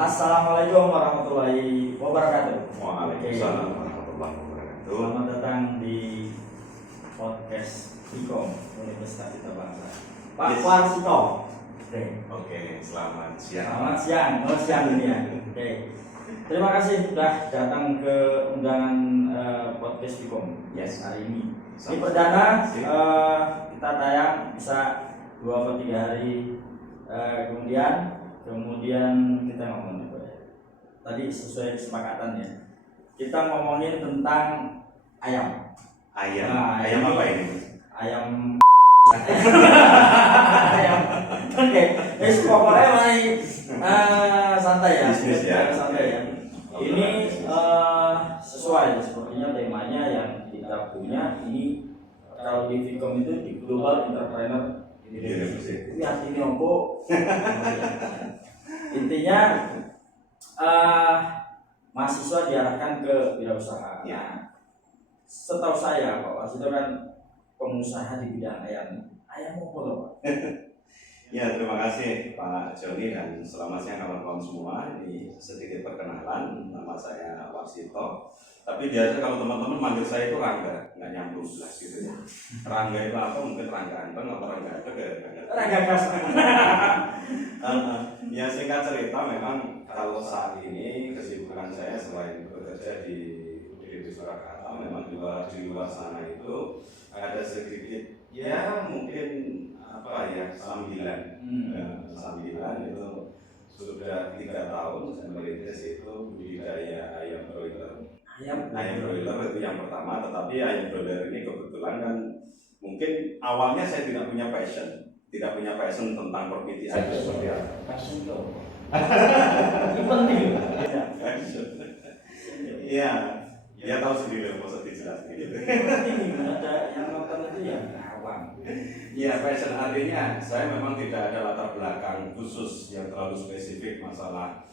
Assalamualaikum warahmatullahi wabarakatuh. Waalaikumsalam warahmatullahi wabarakatuh. Selamat datang di podcast Ikom Universitas Cita Bangsa. Pak Yes. Warsito. Oke, selamat siang. Selamat siang. Siang ini ya. Oke. Terima kasih sudah datang ke undangan podcast Ikom. Yes. Hari ini. Ini Sama-sama. perdana kita tayang bisa 2 atau 3 hari kemudian kita ngomong tadi sesuai kesepakatan ya. Kita ngomongin tentang ayam. Ayam. Nah, ayam ini apa ini? Ayam. Ayam. Oke. Pokoknya mulai santai ya. Bisnis ya. Santai ya. Ini sesuai sepertinya temanya yang kita punya ini kalau di Vicom itu di Global Entrepreneur University. Ini artinya apa? Intinya mahasiswa diarahkan ke wirausaha. Ya. Setahu saya Pak Warsito kan pengusaha di bidang ayam. Ayam apa loh Pak? Ya, terima kasih Pak Joni dan selamat siang kawan-kawan semua. Ini sedikit perkenalan, nama saya Warsito. Tapi biasa kalau teman-teman manggil saya itu Rangga, nggak nyambung jelas gitu ya. Rangga itu apa? Mungkin Rangga Anteng atau Rangga apa? Rangga Gas. Ya singkat cerita memang kalau saat ini kesibukan saya selain bekerja di UGD Surakarta, memang di luar sana itu ada sedikit ya mungkin apa ya sambilan. Sambilan itu sudah 3 tahun saya merintis itu budidaya ayam broiler. Ayam broiler itu yang pertama, tetapi ayam broiler ini kebetulan kan mungkin awalnya saya tidak punya passion tentang perpitian itu seperti apa. Passion itu. Ini penting. Passion. Iya, dia tahu sendiri maksud dijelaskan gitu. Penting ada yang nonton itu yang awam. Iya, passion artinya saya memang tidak ada latar belakang khusus yang terlalu spesifik masalah.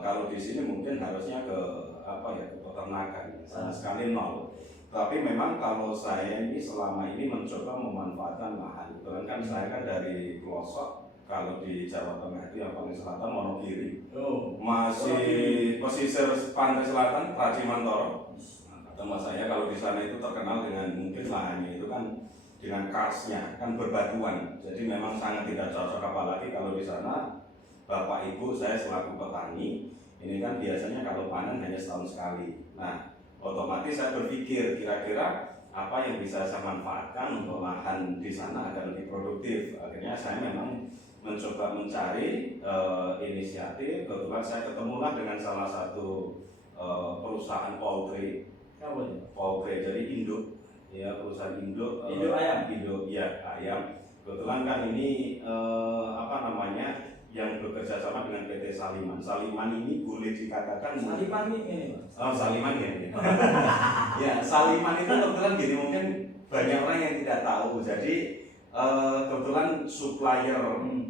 Kalau di sini mungkin harusnya ke ke peternakan sama sekali nol. Tapi memang kalau saya ini selama ini mencoba memanfaatkan lahan. Kebetulan kan saya kan dari pelosok, kalau di Jawa Tengah itu yang paling selatan Wonogiri. Masih pesisir pantai selatan Racimantoro. Tempat saya kalau di sana itu terkenal dengan mungkin lahannya itu kan dengan karsnya kan berbatuan. Jadi memang sangat tidak cocok, apalagi kalau di sana Bapak Ibu saya selaku petani ini kan biasanya kalau panen hanya setahun sekali. Nah, otomatis saya berpikir kira-kira apa yang bisa saya manfaatkan untuk lahan di sana agar lebih produktif. Akhirnya saya memang mencoba mencari inisiatif. Kebetulan saya ketemulah dengan salah satu perusahaan poultry. Jadi induk, ya perusahaan induk. Induk ayam. Induk ya ayam. Kebetulan kan ini yang bekerja sama dengan PT Saliman. Saliman ini boleh dikatakan Saliman ini Mas. Oh, Saliman ya. Ya, Saliman itu kebetulan gini, mungkin banyak orang yang tidak tahu. Jadi kebetulan supplier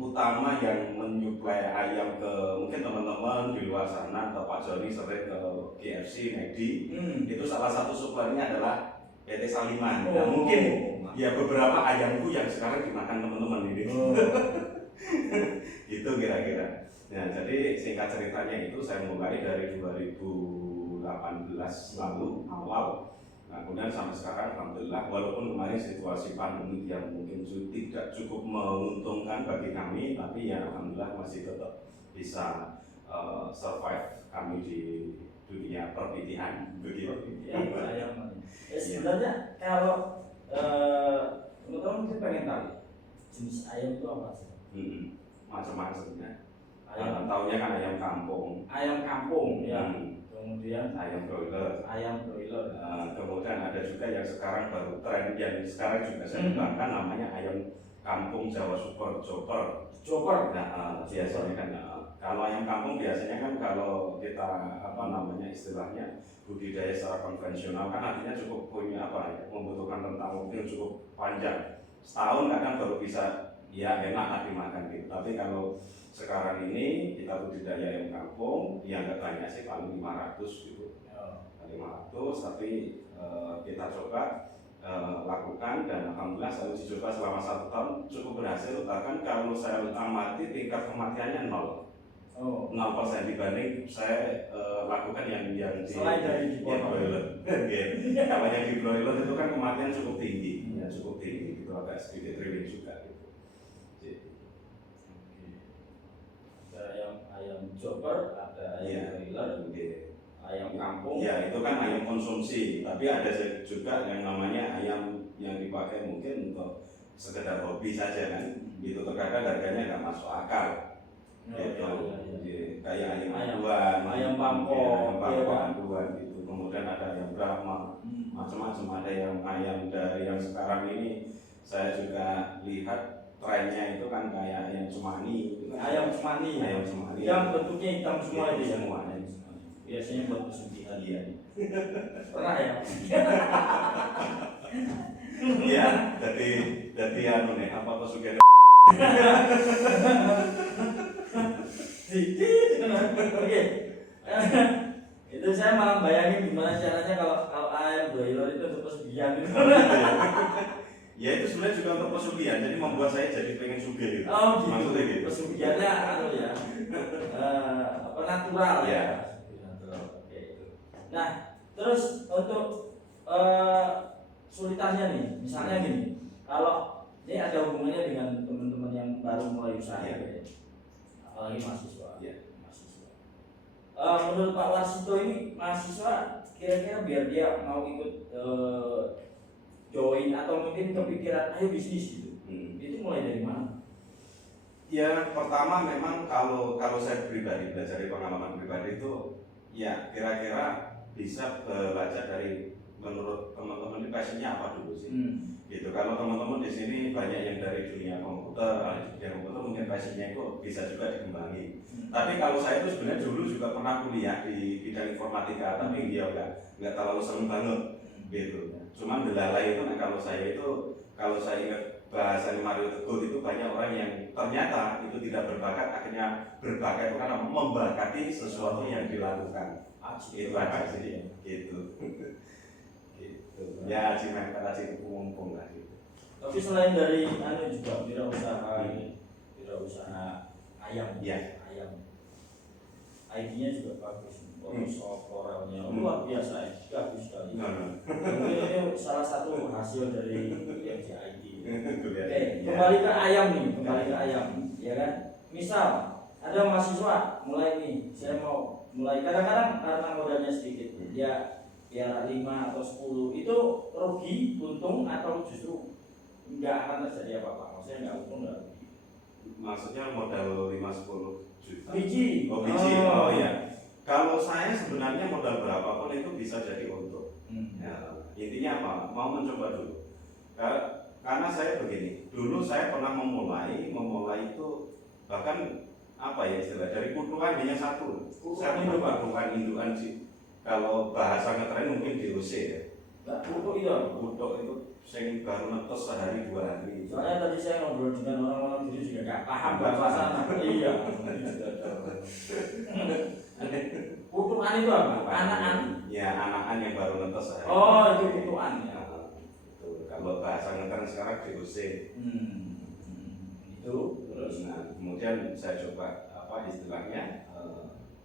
utama yang menyuplai ayam ke mungkin teman-teman di luar sana atau Pak Joni sering ke KFC, McD, itu salah satu suppliernya adalah PT Saliman. Nah, mungkin ya beberapa ayamku yang sekarang dimakan teman-teman ini. Gitu kira-kira. Nah, jadi singkat ceritanya itu saya mulai dari 2018 lalu awal. Nah, kemudian sampai sekarang alhamdulillah, walaupun kemarin situasi pandemi yang mungkin tidak cukup menguntungkan bagi kami, tapi ya alhamdulillah masih tetap bisa survive kami di dunia perpitian begitu. Sebenarnya kalau teman-teman mungkin pengen tahu jenis ayam itu apa sih? Macam-macamnya. Ayam Tahunya kan ayam kampung. Ayam kampung ya. Kemudian Ayam broiler. Kemudian ada juga yang sekarang baru tren yang sekarang juga saya kembangkan namanya ayam kampung Jawa Super Chopper. Nah, biasanya kan kalau ayam kampung biasanya kan kalau kita istilahnya budidaya secara konvensional kan artinya cukup punya membutuhkan rentang waktu yang cukup panjang. Setahun kadang baru bisa ya enak lah dimakan gitu. Tapi kalau sekarang ini kita budidaya ayam kampung yang nggak banyak sih, paling 500 gitu. 500, tapi kita coba lakukan dan alhamdulillah saya uji coba selama 1 tahun cukup berhasil. Bahkan kalau saya amati tingkat kematiannya 0. Oh. 0% dibanding saya lakukan yang di Selain dari broiler. Kalau yang di broiler itu kan kematian cukup tinggi, ya cukup tinggi, itu agak sedikit thrilling juga gitu. Ada ayam chopper, ada ayam broiler, ayam kampung. Ya itu kan ayam konsumsi, tapi ada juga yang namanya ayam yang dipakai mungkin untuk sekedar hobi saja kan. Itu terkadang harganya nggak masuk akal. Gitu. Kayak ayam aduan, ayam pangkok, aduan gitu. Kemudian ada ayam Brahma, macam-macam. Ada yang ayam dari yang sekarang ini saya juga lihat trennya itu kan kayak ayam cemani. Ayam cemani. Yang bentuknya hitam semua itu ya. Semua. Biasanya buat pesugihan dia. Pernah ya? Iya, jadi anu nih, apa pesugihan? Oke. Itu saya malah bayangin gimana caranya kalau ayam broiler itu untuk pesugihan gitu. Ya itu sebenarnya juga untuk pesugihan, jadi membuat saya jadi pengen sugih gitu. Oh gitu. Maksudnya gitu. Pesugihannya ya. Apa natural ya. Oke. Nah, terus untuk sulitannya nih, misalnya gini, kalau ini ada hubungannya dengan teman-teman yang baru mulai usaha ya. Apalagi mahasiswa. Ya. Menurut Pak Warsito ini mahasiswa kira-kira biar dia mau ikut join atau mungkin kepikiran ayo bisnis gitu, itu mulai dari mana? Ya pertama memang kalau saya pribadi belajar dari pengalaman pribadi itu ya kira-kira bisa belajar dari menurut teman-teman ini passionnya apa dulu sih. Gitu. Kalau teman-teman di sini banyak yang dari dunia komputer, mungkin passionnya itu bisa juga dikembangin. Tapi kalau saya itu sebenarnya dulu juga pernah kuliah di bidang informatika, tapi dia nggak terlalu seneng banget gitu. Cuman delala itu kalau saya ingat bahasa Mario Teguh itu banyak orang yang ternyata itu tidak berbakat, akhirnya berbakat itu karena membakati sesuatu yang dilakukan. Itu aja sih gitu. Ya achievement mumpung lah gitu. Tapi selain dari juga wirausaha ayam, ya. ayam, ID-nya juga bagus, Photoshop, Corel-nya luar biasa, bagus sekali. Mungkin ini salah satu hasil dari ID. Oke, kembali ke ayam nih, ya kan? Misal ada mahasiswa mulai nih, saya mau mulai kadang-kadang karena modalnya sedikit, dia piara 5 atau 10 itu rugi, untung atau justru nggak akan terjadi apa-apa? Maksudnya nggak untung nggak rugi. Maksudnya modal 5-10 juta. Biji. Oh iya. Kalau saya sebenarnya modal berapapun itu bisa jadi untung. Ya, intinya apa? Mau mencoba dulu. Karena saya begini. Dulu saya pernah memulai itu bahkan apa ya istilah dari kutukan hanya satu. Saya mencoba bukan indukan sih. Kalau bahasa ngetren mungkin DOC ya. Kutuk itu sing baru netes sehari 2 hari. Soalnya tadi saya ngobrol dengan orang-orang dulu juga nggak paham bahasa sana. Iya. Kutukan itu apa? Anakan. Ya anakan yang baru netes sehari. Oh itu kutukan ya. Kalau bahasa ngetren sekarang DOC. Itu terus. Nah kemudian saya coba istilahnya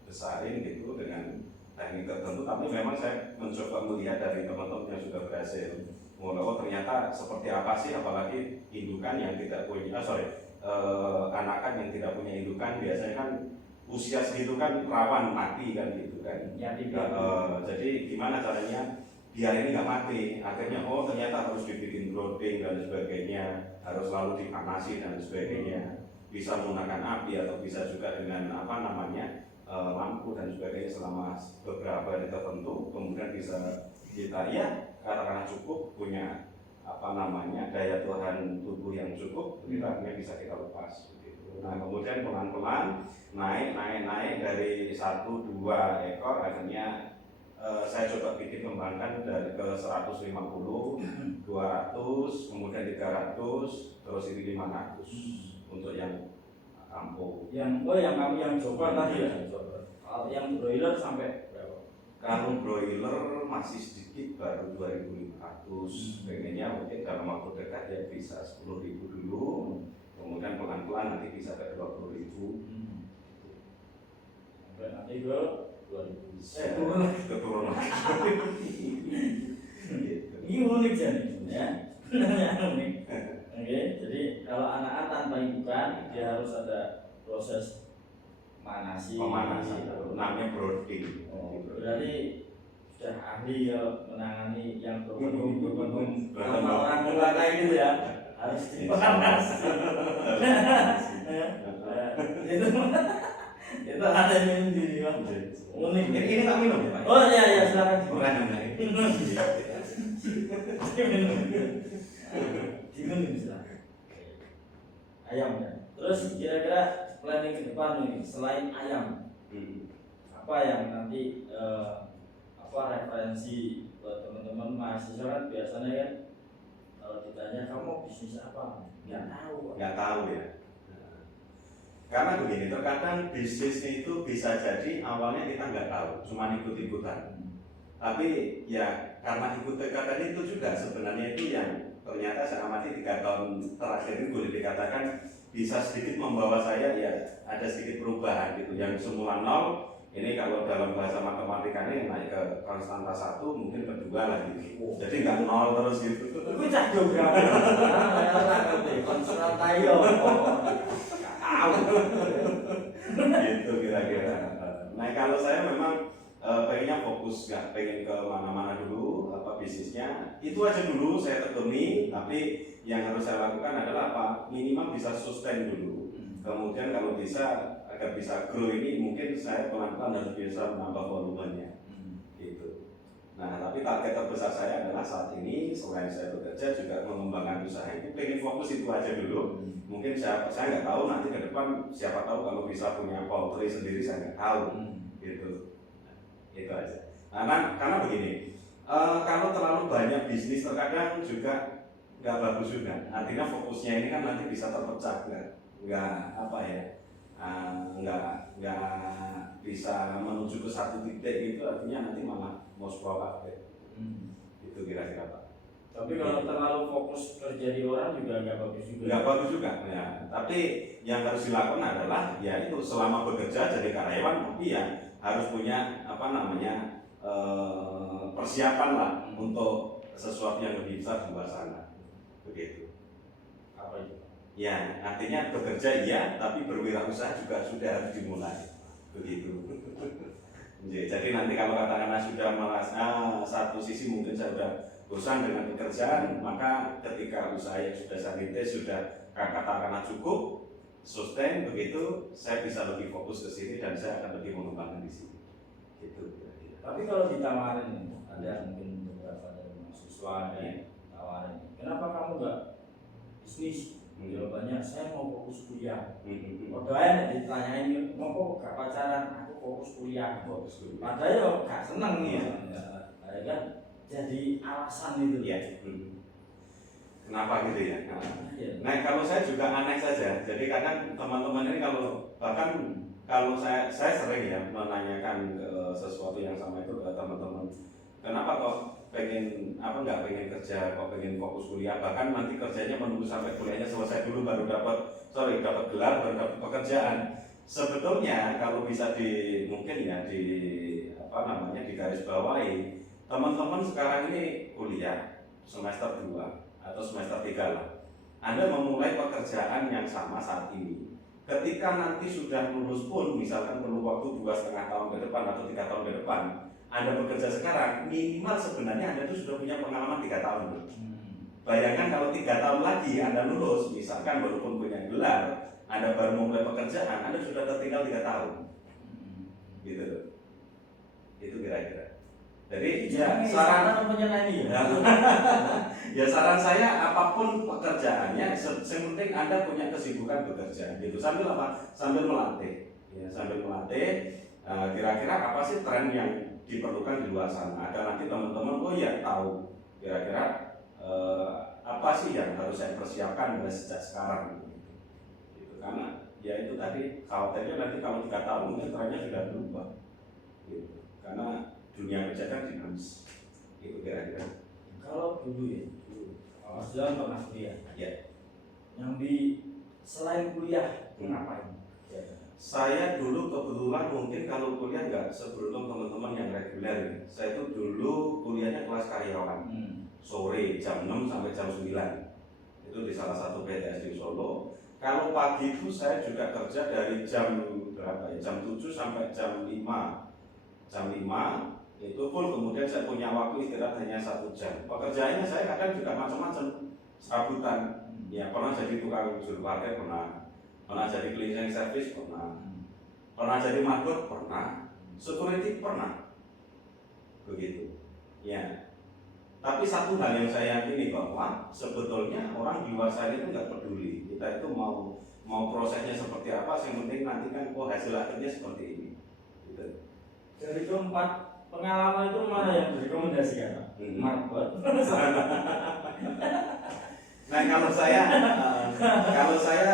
besarin gitu dengan teknik tertentu, tapi memang saya mencoba melihat dari teman-teman yang sudah berhasil. Ternyata seperti apa sih, apalagi indukan yang tidak punya, anakan yang tidak punya indukan biasanya kan usia segitu kan rawan mati kan gitu kan. Ya, jadi gimana caranya biar ini nggak mati? Akhirnya ternyata harus dibikin brooding dan sebagainya, harus selalu dipanasi dan sebagainya. Bisa menggunakan api atau bisa juga dengan lampu dan sebagainya selama beberapa hari tertentu, kemudian bisa kita katakanlah cukup punya daya tahan tubuh yang cukup, akhirnya bisa kita lepas gitu. Nah kemudian pelan-pelan naik dari 1-2 ekor, akhirnya saya coba bikin kembangkan dari ke 150, 200, kemudian 300, terus ini 500 untuk yang kampung. Yang coba tadi ya. Yang broiler sampai berapa? Kalau broiler masih sedikit, baru 2.500. Pengennya mungkin dalam waktu dekat ya bisa 10.000 dulu, kemudian pelan-pelan nanti bisa ke 20.000. nanti ke 2000 turun lagi. ini unik ya unik. Oke, jadi kalau anak-anak tanpa ibukan dia harus ada proses pemanasan, namanya brooding. Berarti sudah ahli kalau menangani yang berbondong sama orang tua kayak gitu ya, harus dipanas. Itu ada minum di Bang. Unik. Ini tak minum ya Pak? Oh iya silakan. Diminum silakan. Ayam ya. Terus kira-kira planning ke depan ini selain ayam, apa yang nanti referensi buat teman-teman mahasiswa kan biasanya kan kalau ditanya kamu bisnis apa, nggak tahu ya. Karena begini, terkadang bisnis itu bisa jadi awalnya kita nggak tahu, cuma ikut-ikutan. Tapi ya karena ikut-ikutan itu juga sebenarnya itu yang ternyata saya amati 3 tahun terakhir ini boleh dikatakan bisa sedikit membawa saya ya ada sedikit perubahan gitu. Yang semula 0, ini kalau dalam bahasa matematikanya naik ke konstanta 1, mungkin ke 2 lah gitu. Jadi nggak 0 terus gitu. Itu cah geografi. Konstanta yo. Gitu kira-kira. Nah kalau saya memang pengennya fokus, nggak pengen ke mana-mana dulu bisnisnya itu aja dulu saya tekuni, tapi yang harus saya lakukan adalah apa, minimal bisa sustain dulu, kemudian kalau bisa agar bisa grow ini mungkin saya pelan-pelan harus bisa menambah volumenya gitu. Nah tapi target terbesar saya adalah saat ini selain saya bekerja juga mengembangkan usaha itu, pengen fokus itu aja dulu. Mungkin saya nggak tahu nanti ke depan, siapa tahu kalau bisa punya poultry sendiri saya nggak tahu gitu. Itu aja. Karena begini, kalau terlalu banyak bisnis terkadang juga nggak bagus juga. Artinya fokusnya ini kan nanti bisa terpecah, nggak apa ya, nggak bisa menuju ke satu titik gitu. Artinya nanti malah mau sekolah itu kira-kira Pak. Tapi kalau terlalu fokus kerja di orang juga nggak bagus juga. Nggak bagus juga. Ya. Tapi yang harus dilakukan adalah ya itu selama bekerja jadi karyawan, tapi ya harus punya persiapan lah untuk sesuatu yang lebih besar di luar sana. Begitu. Apa itu? Ya, artinya bekerja iya, tapi berwirausaha juga sudah harus dimulai. Begitu. Jadi nanti kalau katakanlah sudah merasa satu sisi mungkin saya sudah bosan dengan pekerjaan, maka ketika usaha yang sudah saya rintis sudah katakanlah cukup sustain, begitu saya bisa lebih fokus ke sini dan saya akan lebih mengembangkan di sini. Gitu. Tapi kalau ditawarin, ada mungkin beberapa dari mahasiswa tawarin, kenapa kamu nggak bisnis? Jawabannya saya mau fokus kuliah. Padahal ditanyain mau gak pacaran, aku fokus kuliah. Padahal gak seneng nih. Kan jadi alasan itu ya. Kenapa gitu ya? Nah kalau saya juga aneh saja. Jadi kadang teman-teman ini kalau saya sering ya menanyakan sesuatu yang sama itu ke teman-teman. Kenapa kok nggak pengen kerja, kok pengen fokus kuliah, bahkan nanti kerjanya menunggu sampai kuliahnya selesai dulu baru dapat gelar, baru dapat pekerjaan. Sebetulnya kalau bisa digarisbawahi, teman-teman sekarang ini kuliah semester 2 atau semester 3 lah. Anda memulai pekerjaan yang sama saat ini. Ketika nanti sudah lulus pun, misalkan perlu waktu 2,5 tahun ke depan atau 3 tahun ke depan, Anda bekerja sekarang, minimal sebenarnya Anda itu sudah punya pengalaman 3 tahun. Bayangkan kalau 3 tahun lagi Anda lulus, misalkan walaupun punya gelar, Anda baru memulai pekerjaan, Anda sudah tertinggal 3 tahun. Gitu. Itu kira-kira. Jadi saran ya saran saya apapun pekerjaannya, penting Anda punya kesibukan bekerja gitu. Sambil melatih. Ya, sambil melatih kira-kira apa sih tren yang diperlukan di luar sana. Agar nanti teman-teman tahu kira-kira apa sih yang harus saya persiapkan mulai sejak sekarang gitu. Karena ya itu tadi khawatirnya nanti kalau 3 tahun mungkin trennya sudah berubah gitu. Karena dunia kerja kan dinamis itu kira-kira. Kalau dulu Mas Jalan pernah kuliah ya. Yang selain kuliah ngapain? Saya dulu kebetulan mungkin kalau kuliah nggak seberuntung teman-teman yang reguler. Saya itu dulu kuliahnya kelas karyawan, sore jam 6 sampai jam 9. Itu di salah satu PTS di Solo. Kalau pagi itu saya juga kerja dari jam berapa ya? Jam 7 sampai jam 5. Jam 5 itu full, kemudian saya punya waktu istirahat hanya 1 jam. Pekerjaannya saya kadang juga macam-macam, serabutan. Ya pernah jadi tukang juru parkir, pernah jadi cleaning service, pernah jadi marbot, pernah, security pernah, begitu. Ya. Tapi satu hal yang saya yakini bahwa sebetulnya orang di luar sana itu nggak peduli kita itu mau prosesnya seperti apa, yang penting nanti kan hasil akhirnya seperti ini. Gitu. Dari keempat pengalaman itu mana yang direkomendasikan? Marbot. Nah kalau saya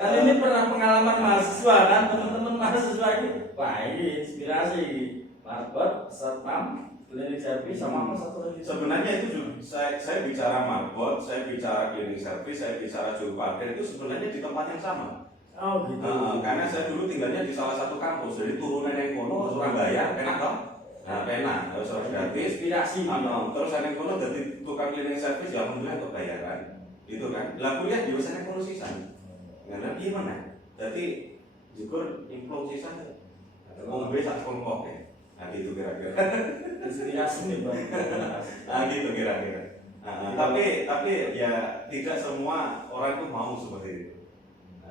kan ini pernah pengalaman mahasiswa kan, teman-teman mahasiswa ini, wah ini inspirasi. Marbot, satpam, cleaning service, sama apa satu lagi? Sebenarnya itu juga, saya bicara marbot, saya bicara cleaning service, saya bicara juru parkir itu sebenarnya di tempat yang sama. Oh gitu. Karena saya dulu tinggalnya di salah satu kampus, jadi turunan yang kono Surabaya, enak toh? Nah, enak, harus gratis. Inspirasi. Terus yang kono jadi tukang cleaning service, ya alhamdulillah untuk bayaran, gitu kan? Lah kuliah di sana kono sisan. Karena gimana? Jadi syukur implong sisan, ngombe sak kongkok ya. Nah gitu kira-kira. Inspirasi nih bang. Nah gitu kira-kira. Tapi ya tidak semua orang itu mau seperti itu.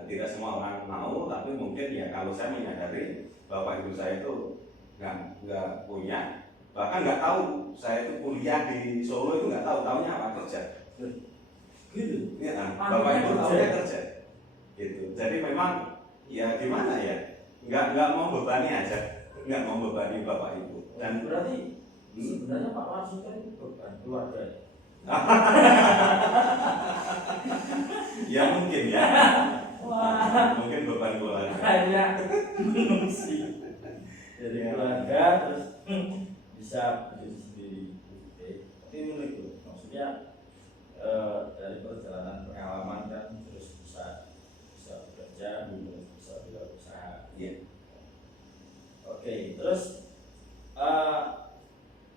Tidak semua orang mau, tapi mungkin ya kalau saya menyadari bapak ibu saya itu nggak punya, bahkan nggak tahu saya itu kuliah di Solo itu nggak tahu, tahunya apa kerja. Gitu. Ya, bapak ibu tahunya kerja. Gitu. Jadi memang ya gimana ya, nggak mau bebani aja, nggak mau bebani bapak ibu. Dan berarti sebenarnya Pak Warsito itu beban keluarga. Ya mungkin ya. Wah, mungkin beban keluarga. banyak mengungsi dari keluarga terus bisa berdiri sendiri. Tapi unik tuh, maksudnya dari perjalanan pengalaman kan terus bisa bekerja, terus bisa berusaha. Iya. Oke, terus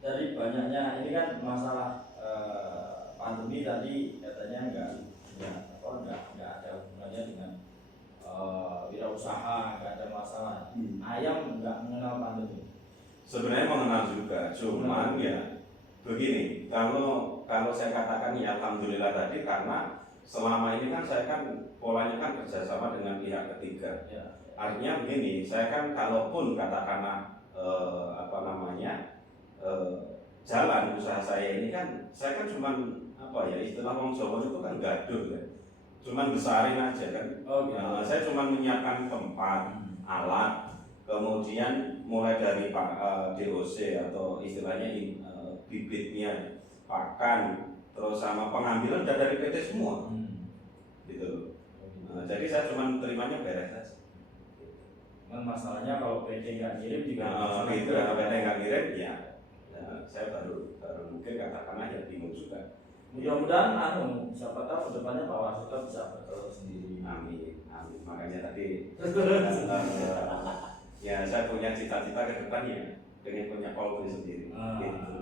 dari banyaknya ini kan masalah pandemi tadi katanya nggak ada hubungannya dengan wirausaha, nggak ada masalah. Ayam nggak mengenal pandemi. Sebenarnya mengenal juga, cuman ya begini, kalau saya katakan ya alhamdulillah tadi karena selama ini kan saya kan polanya kan kerjasama dengan pihak ketiga. Ya. Artinya begini, saya kan kalaupun katakanlah jalan usaha saya ini kan, saya kan cuman istilah wong Jawa itu kan gaduh ya, cuman besarin aja kan. Saya cuman menyiapkan tempat, alat, kemudian mulai dari DOC atau istilahnya bibitnya, pakan, terus sama pengambilan udah dari PT semua, gitu loh. Jadi saya cuma terimanya beres aja. Masalahnya kalau PT nggak ngirim juga. Kalau PT nggak ngirim ya, saya baru mungkin katakanlah ya bingung juga. Mudah-mudahan siapa tahu kedepannya Pak Warsito bisa bertelur sendiri. Amin. Makanya tadi ya saya punya cita-cita ke depannya pengen punya poultry sendiri. Gitu.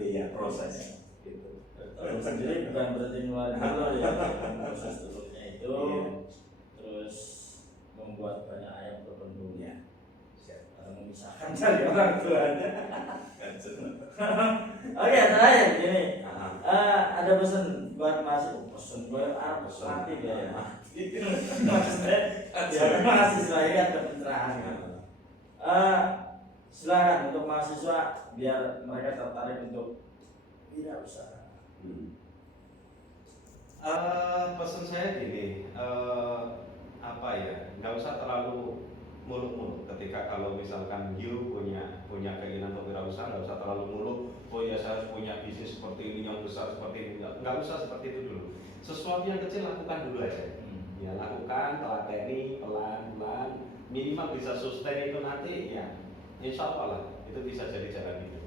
Ya proses. Gitu. Bertelur sendiri bukan berarti ngeluarin telur ya, proses telurnya itu. Terus membuat banyak ayam berpenghuninya, atau memisahkan dari orang tuanya. Oke, terakhir gini, ada pesan buat pesan gue mati ya. Maksudnya, ya mahasiswa ini ada pencerahan. Silakan untuk mahasiswa biar mereka tertarik untuk wirausaha. Pesan saya gini, nggak usah terlalu muluk-muluk ketika kalau misalkan you punya keinginan untuk wirausaha, nggak usah terlalu muluk. Oh ya saya harus punya bisnis seperti ini yang besar seperti ini, nggak usah seperti itu dulu. Sesuatu yang kecil lakukan dulu aja. Ya lakukan, telateni pelan-pelan, minimal bisa sustain itu nanti ya, insya Allah lah itu bisa jadi jalan hidup.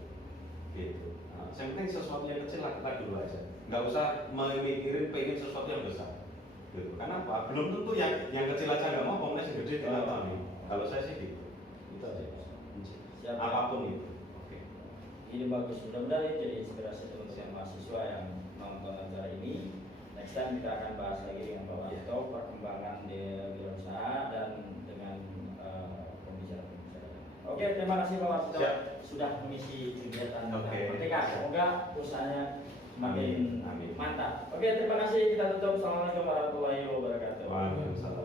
Gitu. Yang penting sesuatu yang kecil lakukan dulu aja. Nggak usah memikirin pengen sesuatu yang besar. Gitu. Karena apa? Belum tentu yang kecil aja nggak mau, yang gede tidak tahu nih. Kalau saya sih gitu. Itu aja. Siap. Apapun itu. Oke. Ini bagus, mudah-mudahan ini jadi inspirasi teman-teman mahasiswa yang nonton acara ini. Next time kita akan bahas lagi dengan Bapak Tito perkembangan di wirausaha dan dengan pembicara-pembicara. Oke, terima kasih Bapak Tito sudah mengisi kegiatan Merdeka. Semoga usahanya semakin mantap. Oke, terima kasih. Kita tutup. Assalamualaikum warahmatullahi wabarakatuh. Waalaikumsalam.